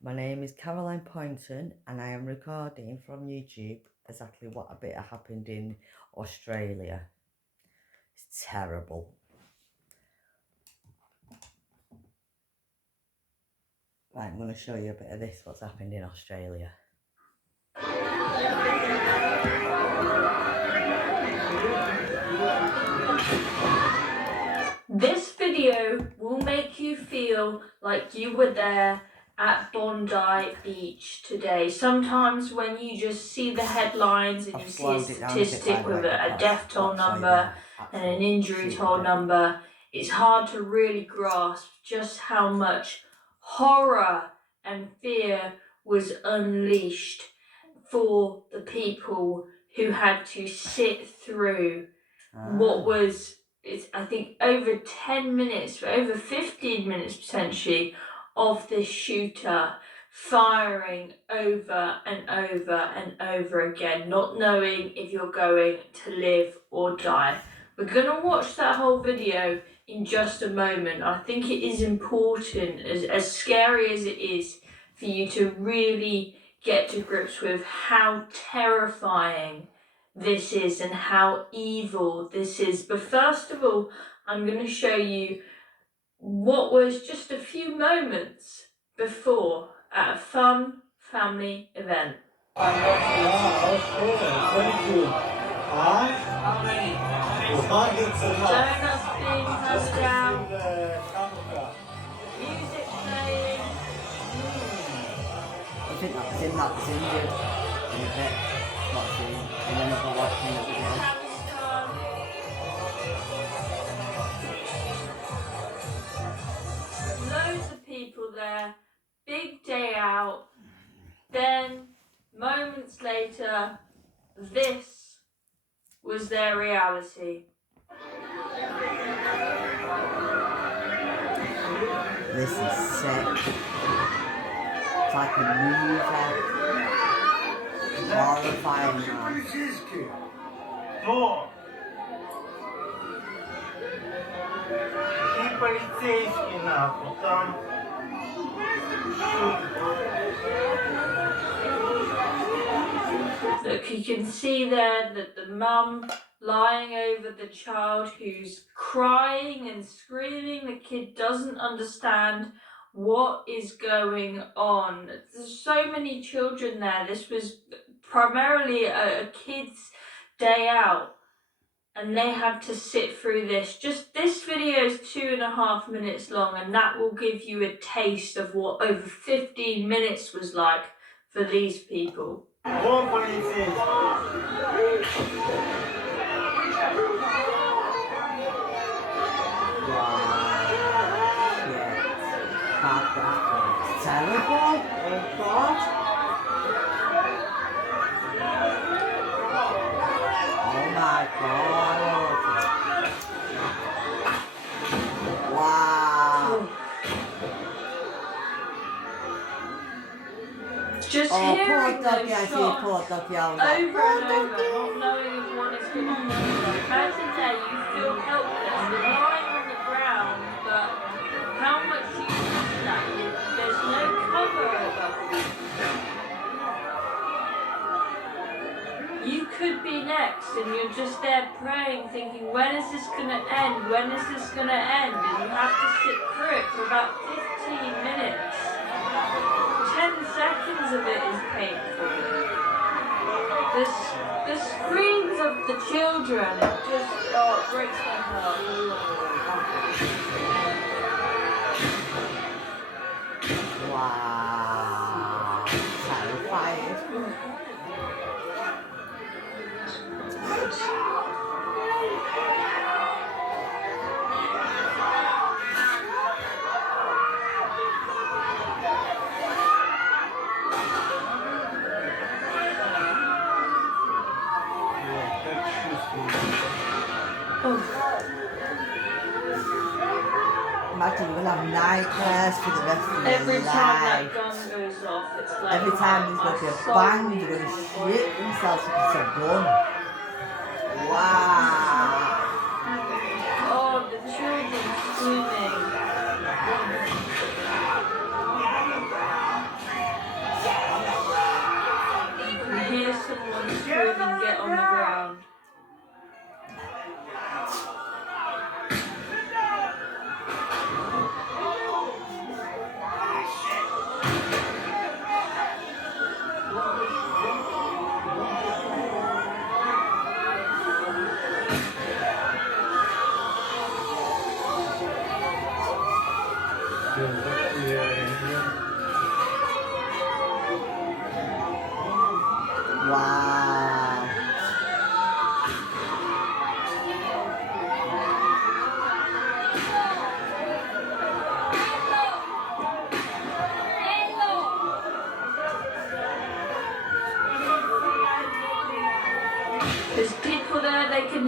My name is Caroline Poynton and I am recording from YouTube exactly what a bit happened in Australia. It's terrible. Right, I'm going to show you a bit of this, what's happened in Australia. This video will make you feel like you were there at Bondi Beach today. Sometimes when you just see the headlines and you see a statistic with a death toll number and an injury toll number, it's hard to really grasp just how much horror and fear was unleashed for the people who had to sit through what was, I think, over 10 minutes, over 15 minutes potentially, of this shooter firing over and over and over again, not knowing if you're going to live or die. We're going to watch that whole video in just a moment. I think it is important, as scary as it is, for you to really get to grips with how terrifying this is and how evil this is. But first of all, I'm going to show you what was just a few moments before at a fun family event. Donuts being passed out, music playing. I think that's in that scene, in a bit, watching, and then I've got watching it again. Loads of people there, big day out. Then, moments later, this was their reality. This is sick. It's like a movie. Horrifying, man. И полицейский нахуй там. Look, you can see there that the mum lying over the child who's crying and screaming. The kid doesn't understand what is going on. There's so many children there. This was primarily a kid's day out, and they had to sit through this. Just this video is 2.5 minutes long, and that will give you a taste of what over 15 minutes was like for these people. Вон полицейский. It's terrible. Oh God. Oh my God. Wow. Just hearing those shots over and over, not knowing if one is going to happen. Imagine that you feel helpless, you're lying on the ground, but how much do you need that? There's no cover above you. You could be next, and you're just there praying, thinking, when is this going to end? When is this going to end? And you have to sit through it for about 15 minutes. 10 seconds of it is painful. The screams of the children, it just, it breaks my heart. Wow. Terrifying. Imagine you'll have nightmares for the rest of your life. Every time that gun goes off, it's like... Every time there's going to be a bang, they're going to shit themselves if it's a gun. Wow. Oh, the children screaming.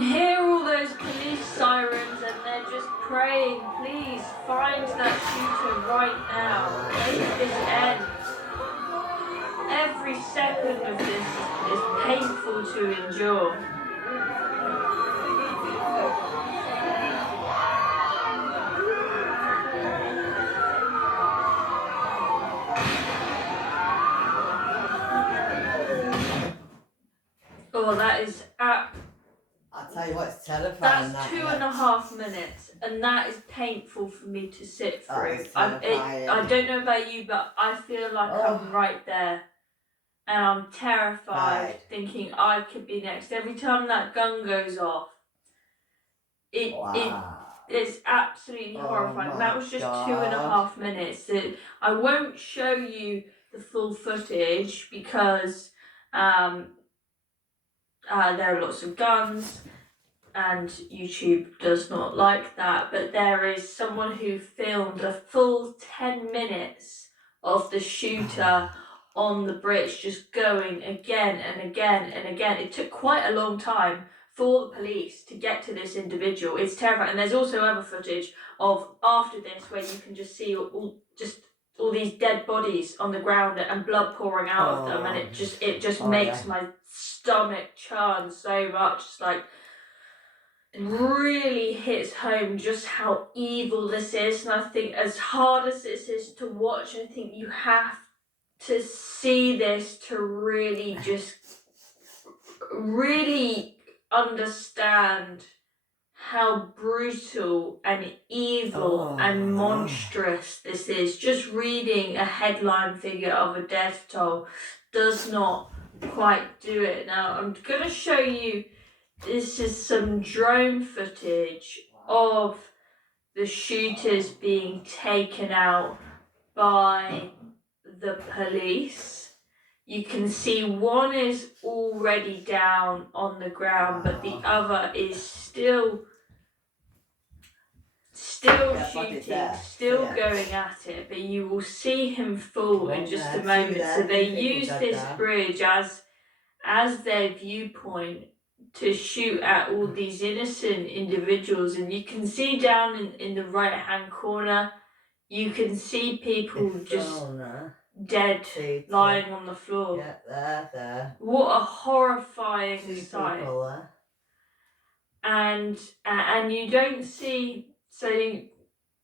hear all those police sirens and they're just praying, please find that shooter right now. Make this end. Every second of this is painful to endure. Oh, that is I tell you what, it's terrifying. that's 2.5 minutes, and that is painful for me to sit That through. is I terrifying. don't know about you, but I feel like I'm right there, and I'm terrified, Right. thinking I could be next. Every time that gun goes off, it's absolutely horrifying. That was just 2.5 minutes. I won't show you the full footage because there are lots of guns and YouTube does not like that, but there is someone who filmed a full 10 minutes of the shooter on the bridge just going again and again and again. It took quite a long time for the police to get to this individual. It's terrifying. And there's also other footage of after this where you can just see all these dead bodies on the ground and blood pouring out of them, and it just makes my stomach churn so much. It's like, it really hits home just how evil this is. And I think as hard as this is to watch, I think you have to see this to really just really understand how brutal and evil and monstrous this is. Just reading a headline figure of a death toll does not quite do it. Now I'm going to show you, this is some drone footage of the shooters being taken out by the police. You can see one is already down on the ground, but the other is still shooting, still going at it, but you will see him fall in just a moment. So they use this bridge as their viewpoint to shoot at all these innocent individuals. And you can see down in the right hand corner, you can see people just dead, lying on the floor. Yeah, there. What a horrifying sight. And you don't see,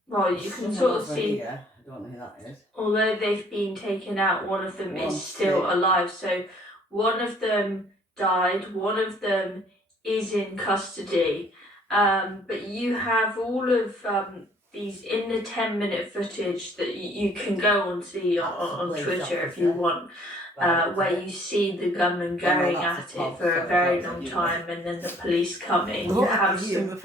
well, you can sort of see, I don't know who that is. Although they've been taken out, one of them is still alive. So one of them died, one of them is in custody. But you have all of these in the 10-minute footage that you can go and see on Twitter if you want, where you see the gunman going at it for a very long time, and then the police coming. You have some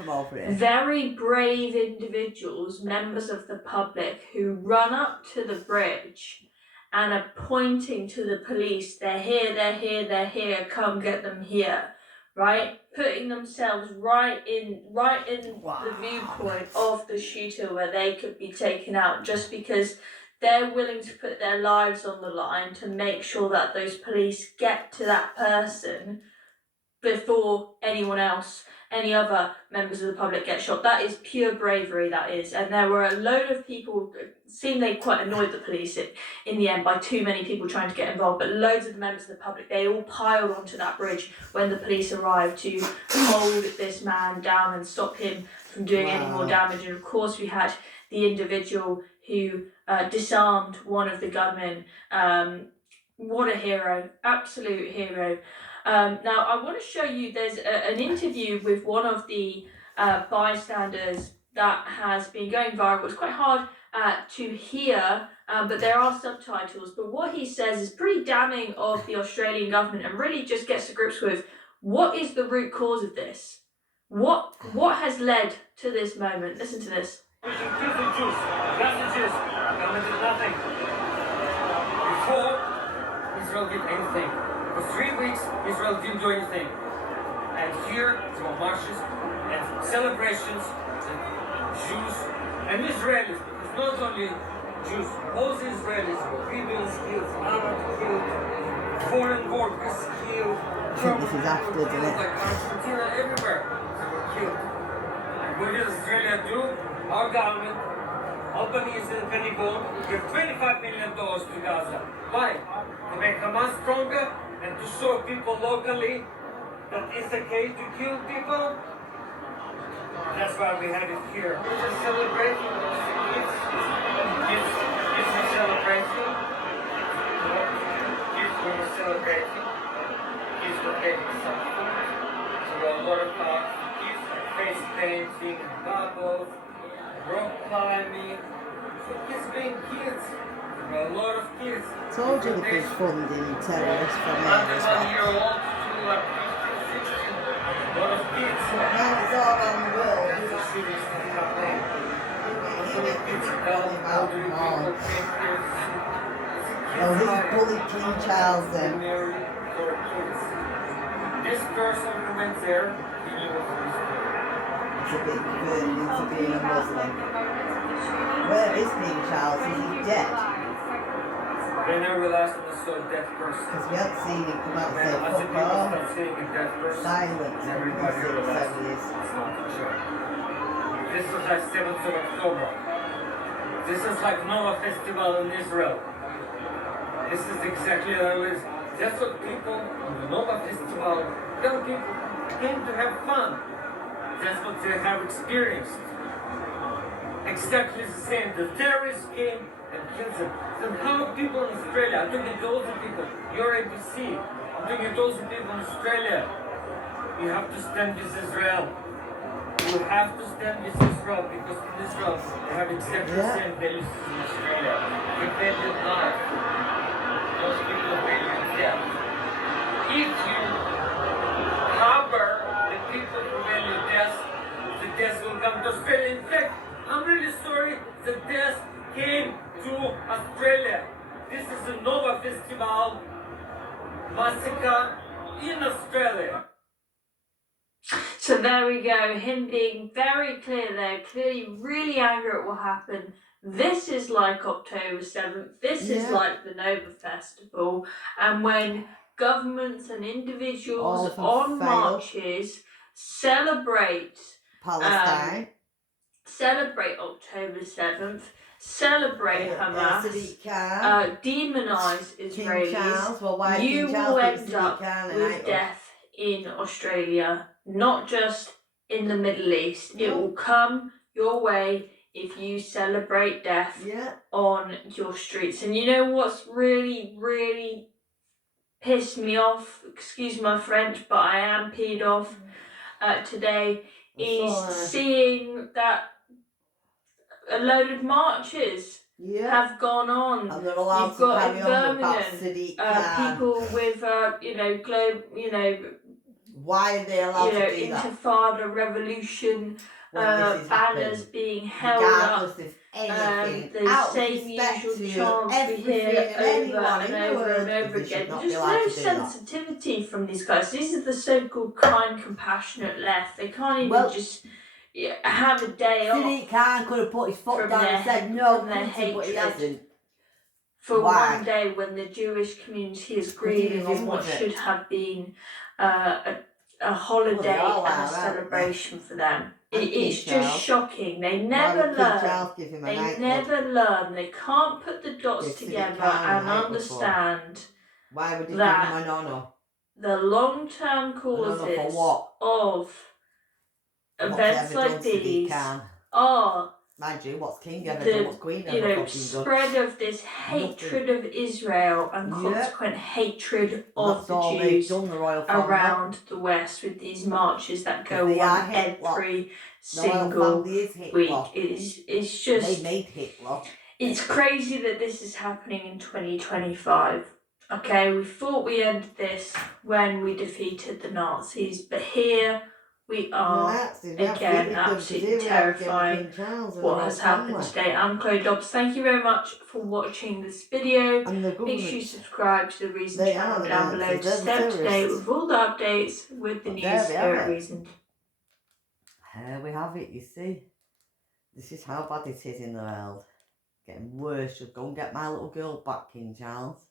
very brave individuals, members of the public, who run up to the bridge and are pointing to the police. They're here, they're here, they're here, come get them here. Right? Putting themselves right in the viewpoint of the shooter where they could be taken out, just because they're willing to put their lives on the line to make sure that those police get to that person before anyone else, any other members of the public get shot. That is pure bravery, that is. And there were a load of people, seemed they quite annoyed the police in the end by too many people trying to get involved, but loads of the members of the public, they all piled onto that bridge when the police arrived to hold this man down and stop him from doing any more damage. And of course we had the individual who disarmed one of the gunmen. What a hero, absolute hero. Now I want to show you, there's an interview with one of the bystanders that has been going viral. It's quite hard to hear, but there are subtitles. But what he says is pretty damning of the Australian government, and really just gets to grips with what is the root cause of this. What has led to this moment? Listen to this. Pushing to the Jews. That's the Jews. Government did nothing. Before Israel did anything. For 3 weeks, Israel didn't do anything. And here, there were marches and celebrations that Jews and Israelis, because not only Jews, all the Israelis were rebels, killed, Arabs killed, foreign workers killed. I think this is after, isn't it? Like Argentina, everywhere. They were killed. And what did Australia do? Our government, Albanese and Pentagon, gave $25 million to Gaza. Why? To make Hamas stronger and to show people locally that it's okay to kill people. That's why we have it here. We're just celebrating. It's a celebration. Kids were celebrating. Kids were getting some food. So there were a lot of kids face painting, bubbles, rock climbing. So kids being kids. There were a lot of kids. Told you they were funding terrorists from here Under as 1 well. year old to like 15, 16. A lot of kids. Now it's all around the world. That's the cities that happening. Oh, he's bullied King Charles then. This person who went there, he knew what he was doing. It's a bit burdened into being a Muslim. Where is King Charles? Is he dead? They never realized it was so dead person. Because we haven't seen him come out and say, As the fuck people off. start seeing a dead person, Silence. everybody realized So he is. it's not a joke. This is like 7th of October. This is like Nova Festival in Israel. This is exactly how it is. That's what people on the Nova Festival, young people, came to have fun. That's what they have experienced. Exactly the same. The terrorists came and killed them. Then how people in Australia, I'm talking to all the people, you're ABC, I'm talking to all the people in Australia, you have to stand with Israel. You have to stand with Israel because in Israel they have exactly the same values as in Australia. They value life. Those people value death. If you cover the people who value death, the death will come to Australia. In fact, I'm really sorry the death came to Australia. This is the Nova Festival massacre in Australia. So there we go, him being very clear there, clearly really angry at what happened. This is like October 7th, this is like the Nova Festival, and when governments and individuals on marches celebrate Palestine. Celebrate October 7th, celebrate Hamas, demonise Israelis, you will end up with death in Australia, not just in the Middle East. It will come your way if you celebrate death on your streets. And you know what's really, really pissed me off, excuse my French, but I am peed off today, is seeing that a load of marches have gone on. And they're allowed You've to got carry in on with Birmingham people with why are they allowed to do that? Intifada revolution banners being held up. The same usual chants we hear over and over and over again. Just no sensitivity from these guys. These are the so-called kind, compassionate left. They can't even just have a day off. Sadiq Khan could have put his foot down and said no, Putin, but he hasn't. For one day when the Jewish community is grieving on what should have been a holiday and a celebration for them. It's just shocking. They never learn. They never learn. They can't put the dots together and understand that the long-term causes of events like these are mind you, what's king ever done, what's queen ever fucking spread of this hatred of Israel and consequent hatred of the Jews around the West with these marches that go on every single week. It's just, they made Hitler. It's crazy that this is happening in 2025. Okay, we thought we ended this when we defeated the Nazis, but here we are again, absolutely terrifying what has happened today. I'm Chloe Dobbs. Thank you very much for watching this video. Make sure you subscribe to the Reason channel down below to stay up to date with all the updates with the news here at Reason. Here we have it, you see. This is how bad it is in the world. Getting worse. Just go and get my little girl back, King Charles.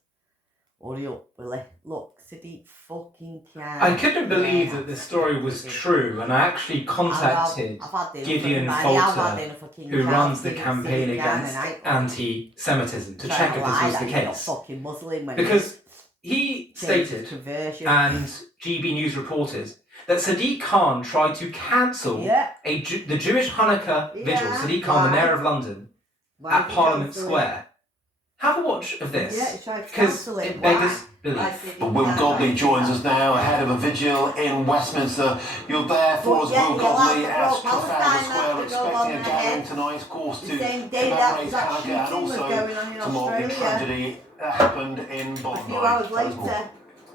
Hurry up, Willie. Look, Sadiq fucking can't. I couldn't believe that this story was true, and I actually contacted Gideon Folter, who runs the campaign against anti-Semitism, to check if this was the case. Because he stated, and GB News reported, that Sadiq Khan tried to cancel the Jewish Hanukkah vigil, Sadiq Khan, the Mayor of London, at Parliament Square. Have a watch of this, because it beggars belief. But Will Godley joins us now ahead of a vigil in Westminster. You're there for us, Will Godley, at Trafalgar Square, expecting a gathering tonight, of course, to commemorate Hanukkah and also to mark the tragedy that happened in Bondi. A few hours later,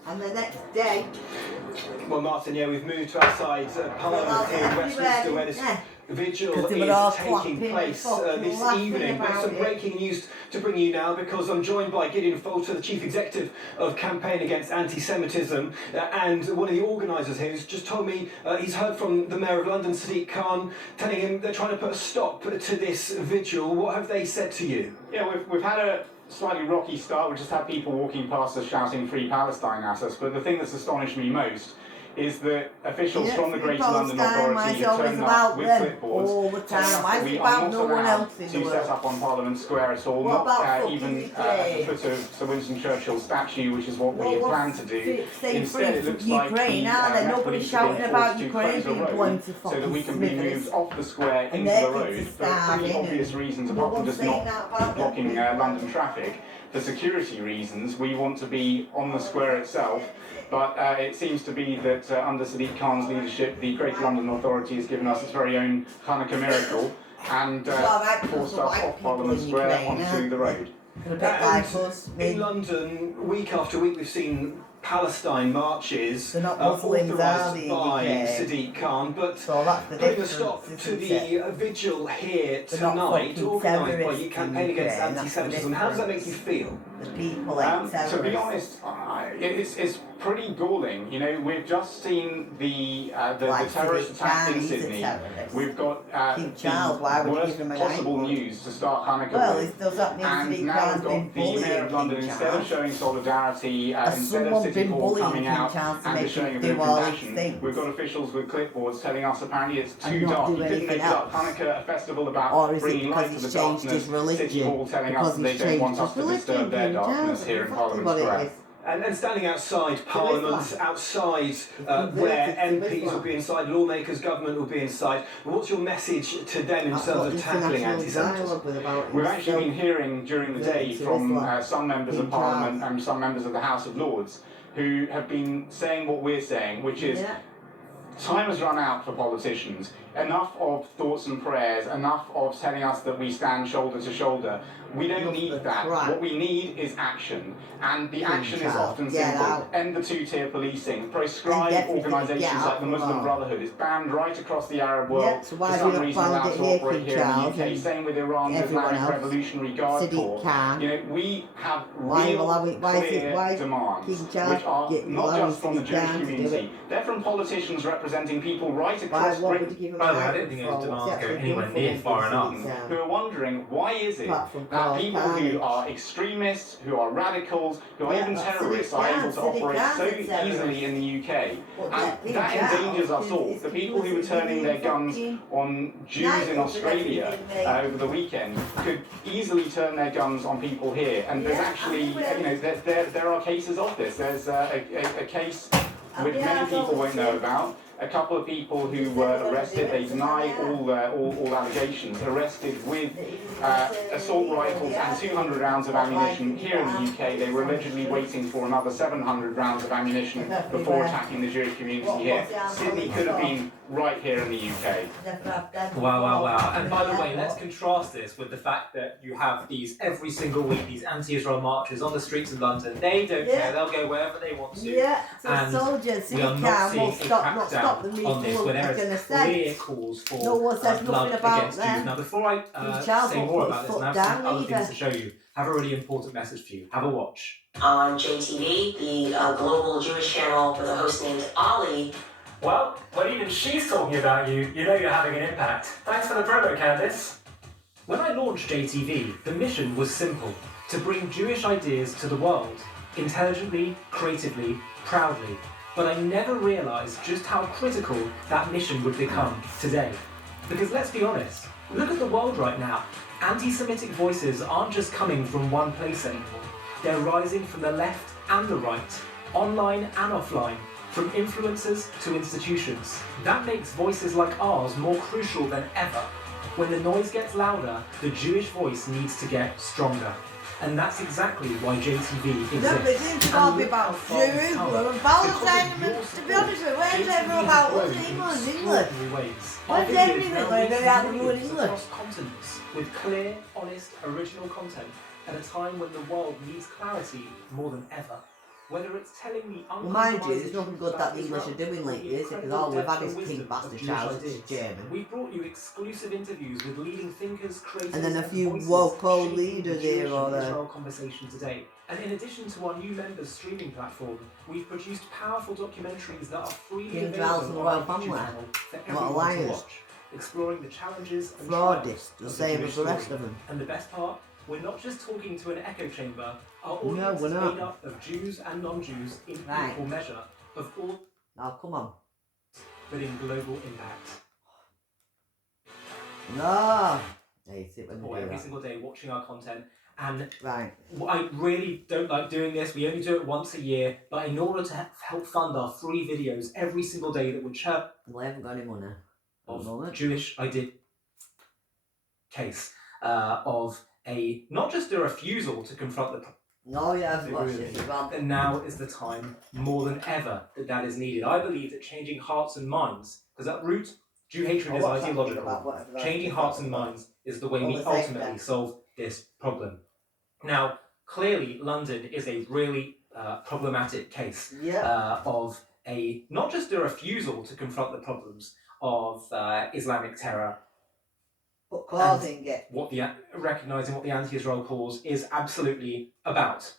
and the next day. Well, Martin, we've moved to outside Parliament in Westminster, where this vigil is taking place this evening. But some breaking news to bring you now, because I'm joined by Gideon Folter, the Chief Executive of Campaign Against Anti-Semitism, and one of the organisers here has just told me he's heard from the Mayor of London, Sadiq Khan, telling him they're trying to put a stop to this vigil. What have they said to you? Yeah, we've had a slightly rocky start. We just had people walking past us shouting Free Palestine at us, but the thing that's astonished me most is that officials from the Greater London Authority have turned up with clipboards all the time. Why is it we about are no not one allowed else in the to world? set up on Parliament Square at all, What not about even fucking at the foot of Sir Winston Churchill's statue, which is what we had planned to do. Instead, it looks like Ukraine, the are there? Met Nobody's Police are being shouting about forced to Ukraine close the being road blown to so fucking that we can be smithers. moved off the square And into their the road kids are for pretty starving obvious and reasons, no apart from one's just saying not that about blocking them. London traffic. For security reasons, we want to be on the square itself. But it seems to be that under Sadiq Khan's leadership, the Greater London Authority has given us its very own Hanukkah miracle and forced us off Parliament Square onto the road. A bit like us. In London, week after week, we've seen Palestine marches They're not Muslims, authorised are they, by UK? Sadiq Khan, but So that's the putting a difference, stop isn't to it? the vigil here They're not tonight, fucking organised by terrorists you, in Campaign Against Ukraine, that's the Anti-Semitism. How does that make you difference. feel? The people ain't terrorists. To be honest, it's pretty galling. You know, we've just seen the Like terrorist Sadiq attack Khan, in he's a Sydney. terrorist. We've got King Charles, why the would you worst give him an possible ankle? news to start Hanukkah Well, with. does that mean And Sadiq now Khan's we've been got the Mayor of London, bullying instead of King showing solidarity, Has instead of someone City been Hall bullying coming King out Charles to and make just showing him a bit of do all these compassion, things? we've got officials with clipboards telling us apparently it's And too not dark. do You couldn't anything make up else? Hanukkah a festival about Or is it bringing light because to the he's changed darkness. his religion? City Hall telling us Because that they he's don't changed want us his to disturb their religion, darkness Charles, here in that's Parliament what it Square. is. And standing outside Parliament, Islam. outside where MPs will be inside, lawmakers, government will be inside. What's your message to them in That's terms what of tackling international anti-Semitism? dialogue was about. We've actually been hearing during the day to from Islam. some members of King Parliament Charles. and some members of the House of Lords who have been saying what we're saying, which is time has run out for politicians. Enough of thoughts and prayers, enough of telling us that we stand shoulder to shoulder. We don't need that. What we need is action. And the action is often simple. End the two-tier policing. Proscribe organisations like the Muslim Brotherhood. It's banned right across the Arab world. So why for have you some not reason banned allowed it to here, operate King here in Charles, the UK. and Same with Iran, the everyone Islamic else? Revolutionary Guard Sadiq Corps. Khan. You know, we have Why real will I- why is it- clear why demands, King Charles which are get not allowing just from the Sadiq Jewish Khan to do community. it? They're from politicians representing people right Why, across what would Britain. you give him By the way, I an don't think ankle those for? What's demands he go actually anywhere done for near them, far Sadiq enough. Khan? Who are wondering why is it Apart from that Carl people Carnage. who are extremists, who are radicals, who are Yeah, even that's terrorists Sadiq are Khan. able to Sadiq operate Khan's so a terrorist. easily in the UK. Well, And King that Charles endangers us is- all. is The people who were completely turning their guns fucking on Jews in nightclub Australia and everything, over the weekend could easily turn their guns on people here. And there's Yeah, actually, I'm aware. there are cases of this. There's a case which many people won't know about. A couple of people who were arrested, they deny all allegations, arrested with assault rifles and 200 rounds of ammunition here in the UK. They were allegedly waiting for another 700 rounds of ammunition before attacking the Jewish community here. Sydney could have been right here in the UK. Wow, wow, wow. And by the way, let's contrast this with the fact that you have these every single week, these anti-Israel marches on the streets of London. They don't care, they'll go wherever they want to. Yeah, so And soldiers, we are Sadiq not Khan seeing will a not stop the crackdown on this, people where are there going to is say. clear calls for No one says blood nothing about against Jews. them. Now, before I King Charles say won't more put about his this, and I foot have some down other things either. to show you, I have a really important message for you. Have a watch. On JTV, the global Jewish channel with a host named Ali. Well, when even she's talking about you, you know you're having an impact. Thanks for the promo, Candice. When I launched JTV, the mission was simple: to bring Jewish ideas to the world. intelligently, creatively, proudly. But I never realised just how critical that mission would become today. Because let's be honest, look at the world right now. Anti-Semitic voices aren't just coming from one place anymore. They're rising from the left and the right, online and offline, from influencers to institutions. That makes voices like ours more crucial than ever. When the noise gets louder, the Jewish voice needs to get stronger. And that's exactly why JTV exists. No, but it seems to be about Jerusalem and Palestine. To be honest with you, where's ever about us in England? Where's everything going around the world in England? Across continents, with clear, honest, original content, at a time when the world needs clarity more than ever. Whether it's telling the mind you, there's nothing good that the English are doing lately, is it? Because all we've had is pink bastard trousers, it's German. We've brought you exclusive interviews with leading thinkers, creators, and then a few local leaders here or there. Conversation today. And in addition to our new members streaming platform, we've produced powerful documentaries that are freely available on our YouTube channel for everyone to watch, exploring the challenges and triumphs the same as the rest of them. And the best part, we're not just talking to an echo chamber. Our audience is made up of Jews and non-Jews in equal measure, of all. Now come on. But in global impact. No. I hate it when they do every that. single day watching our content. And right. I really don't like doing this. We only do it once a year, but in order to help fund our free videos every single day that would chirp. Well, I haven't got any money. Of Jewish ID case of a not just a refusal to confront the. No, yeah, I've watched this as well. And now is the time more than ever that is needed. I believe that changing hearts and minds, because at root, Jew hatred is ideological. Changing hearts and minds is the way we ultimately solve this problem. Now, clearly, London is a really problematic case of a not just a refusal to confront the problems of Islamic terror, but causing it. Recognising what the anti-Israel cause is absolutely about.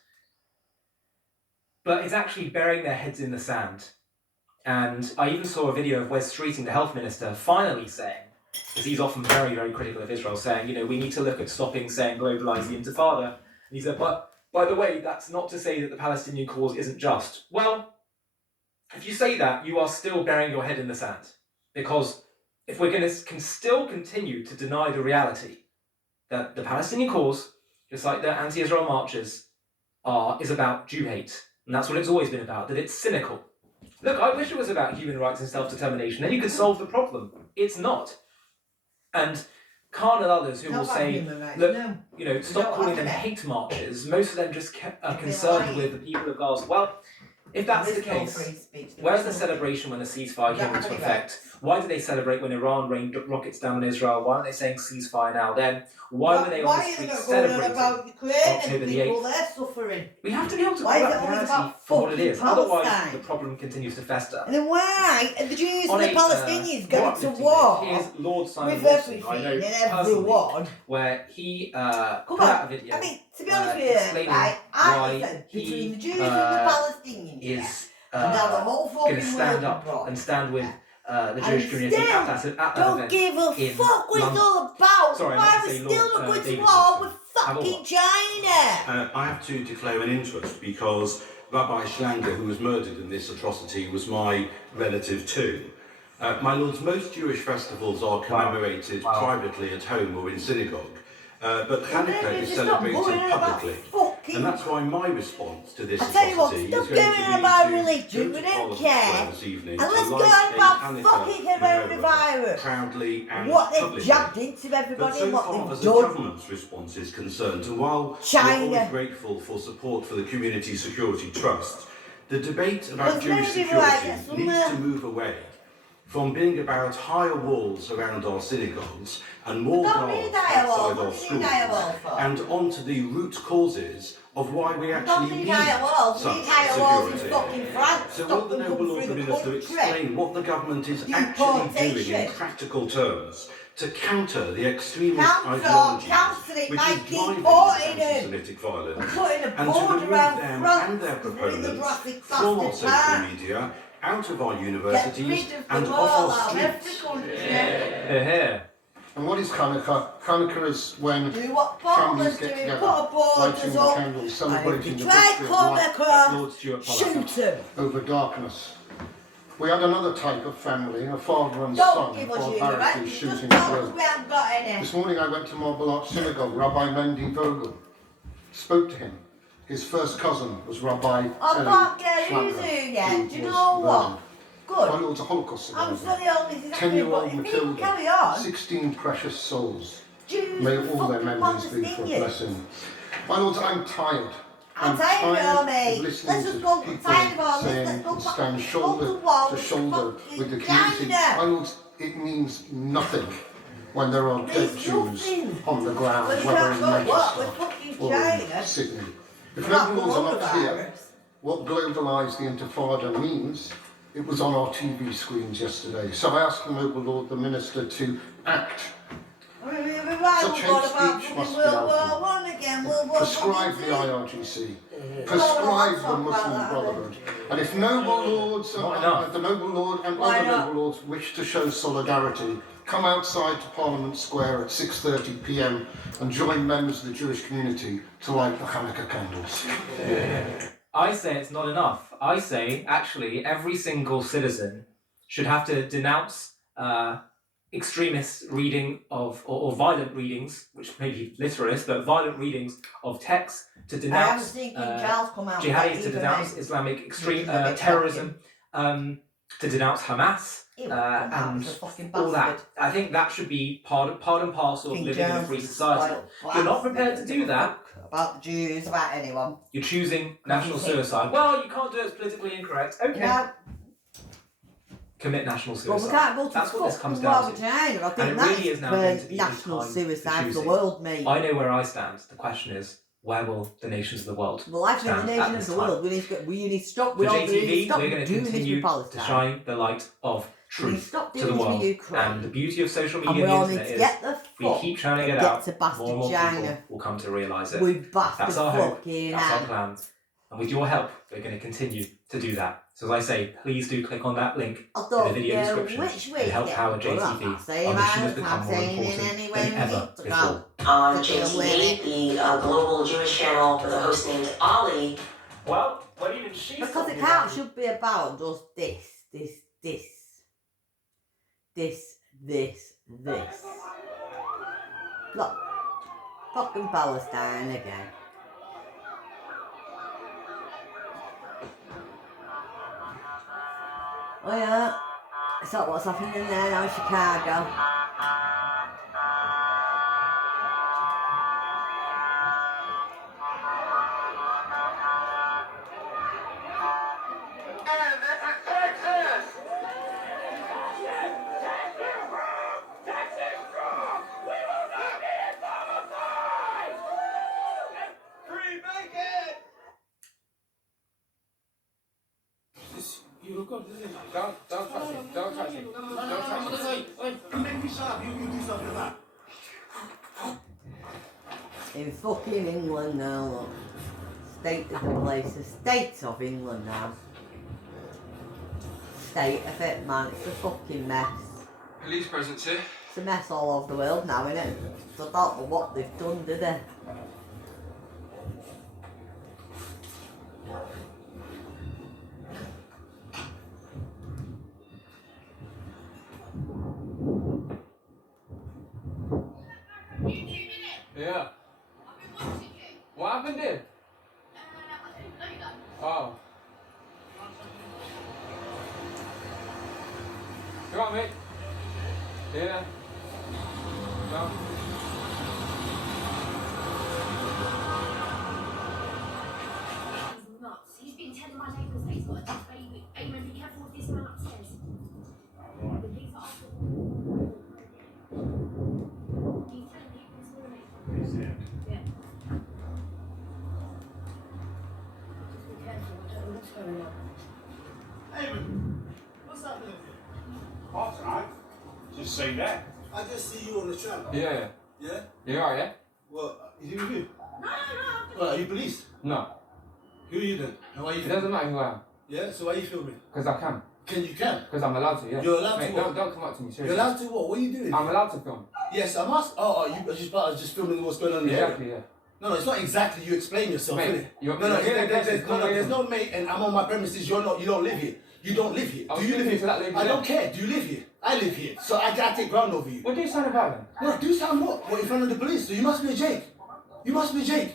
But it's actually burying their heads in the sand. And I even saw a video of Wes Streeting, the health minister, finally saying, because he's often very, very critical of Israel, saying, we need to look at stopping saying globalise the intifada. And he said, but by the way, that's not to say that the Palestinian cause isn't just. Well, if you say that, you are still burying your head in the sand. Because if we're going to still continue to deny the reality that the Palestinian cause, just like the anti-Israel marches, is about Jew hate. And that's what it's always been about, that it's cynical. Look, I wish it was about human rights and self-determination. Then you could solve the problem. It's not. And Khan and others who will say, look, stop calling them hate marches. Most of them just are concerned with the people of Gaza. Well, if that's the case, where's the celebration when a ceasefire came into effect? Why do they celebrate when Iran rained rockets down on Israel? Why aren't they saying ceasefire now then? Why were they on the streets celebrating October the 8th? They're suffering. We have to be able to call out reality for what it is. Otherwise, the problem continues to fester. And then why are the Jews and the Palestinians going to war with everything and everyone? Where he put out a video. I mean, to be honest with you, right, I think between the Jews and the Palestinians is and now the whole going to fucking stand world up and stand with the Jewish community at that event. Don't give a fuck what it's all about. Sorry, why are we still not going to war with fucking China? I have to declare an interest because Rabbi Schlanger, who was murdered in this atrocity, was my relative too. My lords, most Jewish festivals are commemorated privately at home or in synagogue. But Hanukkah is celebrated publicly, and that's why my response to this atrocity is going to be about religion, we don't care, this evening and let's go on about fucking coronavirus, proudly and what they've publicly. jabbed into everybody But so and what far they've as done. the government's response is concerned, and while China. we're always grateful for support for the Community Security Trust, the debate about Jewish security needs to move away from being about higher walls around our synagogues and more guards outside our schools, and on to the root causes of why we actually need such security. So will the Noble Lord the Minister explain what the government is actually doing in practical terms to counter the extremist ideology which is driving anti-Semitic violence, and to remove them and their proponents from our social media, out of our universities and off our streets? And what is Hanukkah? Hanukkah is when do what families Poland's get doing, together, put a board lighting the up, candles, celebrating the try victory of come light across, Lord Stuart shoot him. over darkness. We had another type of family, a father and Don't son, give us your barbarically right, shooting just tell us through. we haven't got any. This morning I went to Marble Arch Synagogue. Rabbi Mendy Vogel spoke to him. His first cousin was Rabbi I can't get easy yet, do you know what? Good. My Lord's a Holocaust I'm survivor. sorry all this is happening, but 10-year-old if people Matilda, carry on, 16 precious souls. Jews May are all their fucking memories be for a Palestinians. blessing. My Lord, I'm tired. I'm tired, mate. of Let's listening just to go people find them all. saying Let's go stand back, shoulder go to wall, to shoulder fucking with the community. China. My Lord, it means nothing when there are dead Means Jews nothing. on the ground, Well, you whether can't in go what? Manchester With fucking or China. in Sydney. If We're not no laws are not clear coronavirus. what globalised the Intifada means, it was on our TV screens yesterday. So I asked the Noble Lord, the Minister, to act. Such hate speech must be outlawed. Prescribe the IRGC. Prescribe the Muslim Brotherhood. And if noble lords, the noble lord and other noble lords wish to show solidarity, come outside to Parliament Square at 6:30 p.m. and join members of the Jewish community to light the Hanukkah candles. I say it's not enough. I say, actually, every single citizen should have to denounce extremist reading of, or violent readings, which may be literalist, but violent readings of texts to denounce jihadis, to denounce Islamic extreme terrorism, to denounce Hamas, and all that. I think that should be part and parcel of living in a free society. If you're not prepared to do that, about the Jews, about anyone, you're choosing national suicide. Well, you can't do it, it's politically incorrect. Okay. No. Commit national suicide. Well, we can't go to That's what this comes fucking down war to. with China. I think And it that's really is now going to be national time suicide for for the choosing. world, mate. I know where I stand. The question is, where will the nations of the world Well, I think the stand nation at of this the time? world, we need to stop. For We all need to JTV, stop we're going to doing this continue with Palestine. to shine the light of We need to truth stop to doing the this with world. Ukraine. And the beauty of social And media we and all the need internet to get is the we fuck keep shouting and it get out, to bastard more and more China. people will come to realise it. We bastard That's our hope. fucking That's our hell. plan. And with your help, we're going to continue to do that. So as I say, please do click on that link I in the don't video know description which way and help to power get it. I'm JTV. not saying Our mission has I'm become more saying in important any than way we ever need to go. before. On JTV, the global Jewish channel with a host named Ali. Well, what even she's Because talking it can't about. should be about just this. Look, fucking Palestine again. Oh yeah, is that what's happening there now in Chicago? Don't touch him. Don't touch him. Don't touch him. You make me sharp. You do something about it. In fucking England now, look. State of the place, the state of England now. State of it, man, it's a fucking mess. Police presence here. It's a mess all over the world now, innit? So I don't know what they've done, did they? Yeah. What happened then? Oh. You want me? Yeah. No. He's nuts. He's been telling my neighbours that he's got a dead baby. Amen, be careful with this man upstairs. The police are after him. He's telling people this morning. Yeah. Just be careful. I don't know what's going on. Amen, what's happening here? Off tonight. Just say that. I just see you on the tram. Yeah. Yeah? You alright, yeah? Well, is you who? No. Well, are you police? No. Who are you then? And why are you It doesn't matter who I am. Yeah, so why are you filming? Because I can. You can. Because I'm allowed to, yeah. You're allowed Mate, to what? Don't come up to me, seriously. You're allowed to what? What are you doing? I'm allowed to film. Yes, I'm asking. Oh, you just filming what's going on in the area? Exactly, yeah. No, it's not exactly. You explain yourself, Mate, innit? There's no mate, and I'm on my premises. You don't live here. You don't live here. Do you live here? I don't care. Do you live here? I live here. So I take ground over you. Well, do something about them. No, do something what? What, in front of the police? So you must be a Jake. You must be Jake.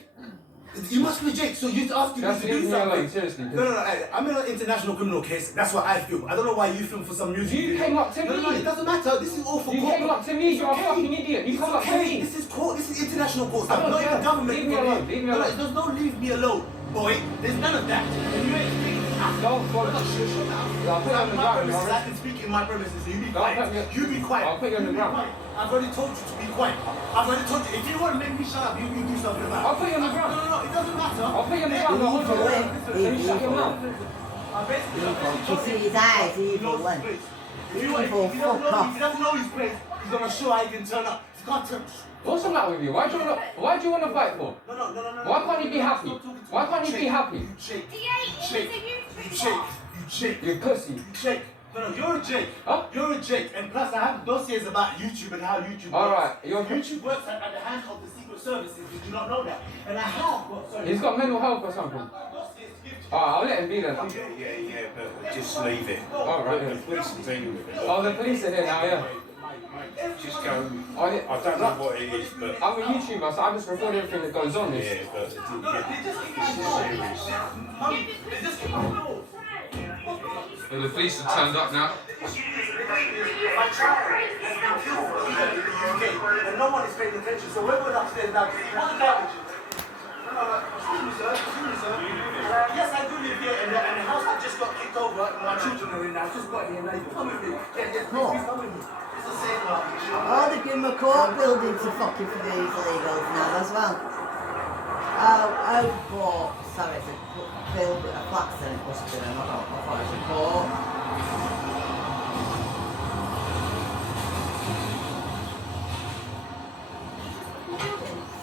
You must be Jake. So you ask you to do something. Seriously. No. I'm in an international criminal case. That's what I film. I don't know why you film for some music. You came up to me. No, it doesn't matter. This is all for court. You came up to me. You're a fucking idiot. You come up to me. This is court. This is international court stuff. Not even government. Leave me alone. Leave me alone. There's no leave me alone, boy. There's none of that. And you ain't speaking. Don't follow. I'll put you on the ground. I can speak in my premises, so you be quiet. You be quiet. I'll put you on the ground. I've already told you to be quiet. I've already told you. If you want to make me shut up, you do something about it. I'll put you on the ground. No, it doesn't matter. I'll put you on the ground. I'll hold you. You shut your mouth. You see his eyes, evil one. Evil, fuck off. If he doesn't know his place, he's going to show how he can turn up. He can't turn up. What's the matter with you? Why do you want to fight for? No. Why can't he be happy? Why can't he be happy? You Jake. You pussy. You Jake. No, you're a Jake. Huh? You're a Jake. And plus, I have dossiers about YouTube and how YouTube works. Alright. YouTube works at the hand of the Secret Services. Did you not know that? And I have got... Sorry. He's got mental health or something. Alright, I'll let him be then. Yeah, but just leave it. Alright, yeah. The police are dealing with it. Oh, the police are here now, yeah. Just go. Oh, yeah. I don't know what it is, but. I'm a YouTuber, so I just record everything that goes on. Yeah, but this is serious. Well, the police have turned up now. My child has been killed in the UK, and no one is paying attention. So we're going upstairs now to see all the garbage. Excuse me, sir. Yes, I do live here, and the house that just got kicked over, my children are in there. I just got here, now you come with me. Yes, please come with me. It's a safe house. Oh, they've given a court building to fucking for these illegals now as well. Sorry, it's a building, a flat center it must have been, I thought it was a court.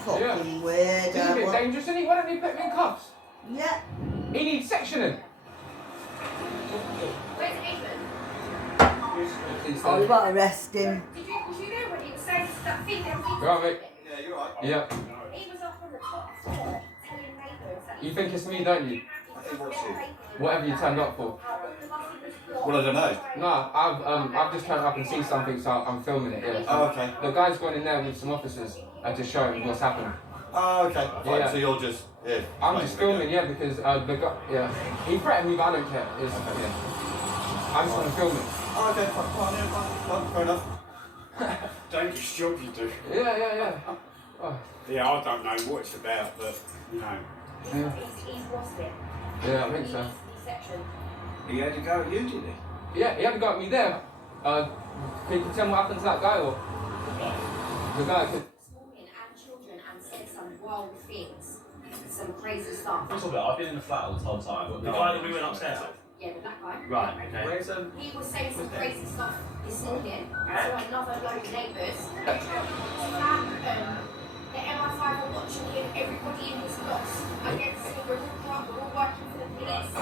Fucking weird. He's a bit dangerous, isn't he? Why don't you put him in cuffs? Yeah. He needs sectioning. Where's Adrian? Oh, we've got to arrest him. Did you know when he was saying that thing that we... Right, mate. Yeah, you're right. Yeah. He was up on the top floor telling neighbours that... You think it's me, don't you? Whatever you turned up for. Well, I don't know. No, I've just turned up and seen something, so I'm filming it. Yeah. Oh, okay. The guy's gone in there with some officers to show him what's happened. Oh, okay. Fine. Yeah. So you're just I'm just filming, yeah, because the guy, yeah, he threatened me, but I don't care. It's, yeah. I just want to film it. Oh, okay. Fine. Fair enough. Dangerous job you do. Yeah. Oh. Yeah, I don't know what it's about, but you know. Yeah. He's lost it. Yeah, I think so. He had to go at you, did he? Yeah, he had to go at me there. Can you tell me what happened to that guy, or the guy? Women and children and said some wild things, some crazy stuff. I've been in the flat all the whole time. The guy that we went upstairs with? Yeah, with that guy. Right, okay. Where's He was saying some crazy stuff this morning to another load of neighbours. The MI5 are watching him, everybody in his loss. I get to see we're all working for the police.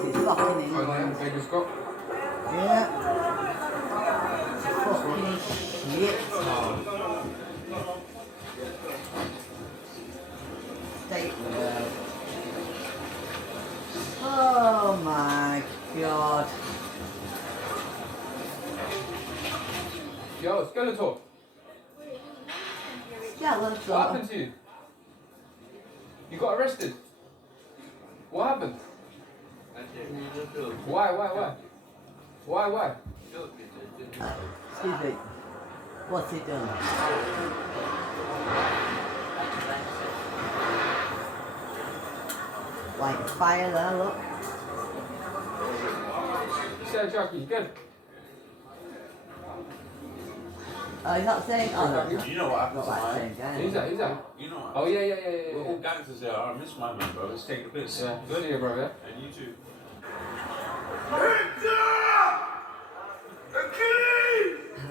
This is fucking England. Yeah. Fucking shit. State world. Oh my god. Yo, Skeletor. Skeletor. What happened to you? You got arrested. What happened? Why? Excuse me. What's he doing? Like fire there, look. You said Jackie, good. Oh, he's not saying. Oh, no. You know what happened to Not mine? that Who's that? You know what? Oh, yeah. We're all gangsters here. I miss my man, bro. Let's take the piss. Yeah, good here, bro, yeah? And you too.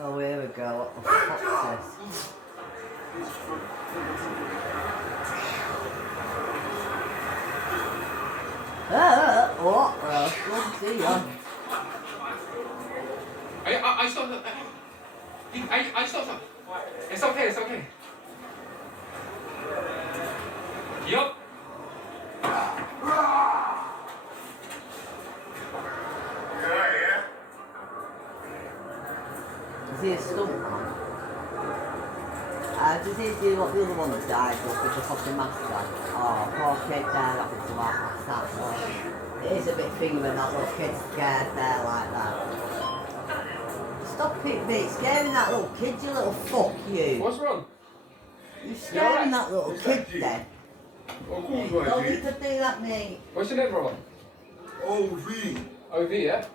Oh, here we go. What the fuck's this? See ya. I stop. I stop. It's okay. It's okay. Yup. Is he a stuntman? Does he do what the other one that died was with the fucking master? Oh, poor kid there having to like that one. It is a bit thingy when that little kid's scared there like that. Stop it, mate. Scaring that little kid, you little fuck you. What's wrong? You're scaring that little kid then. Of course, Don't need to do that, mate. What's your name, brother? OV. OV, yeah?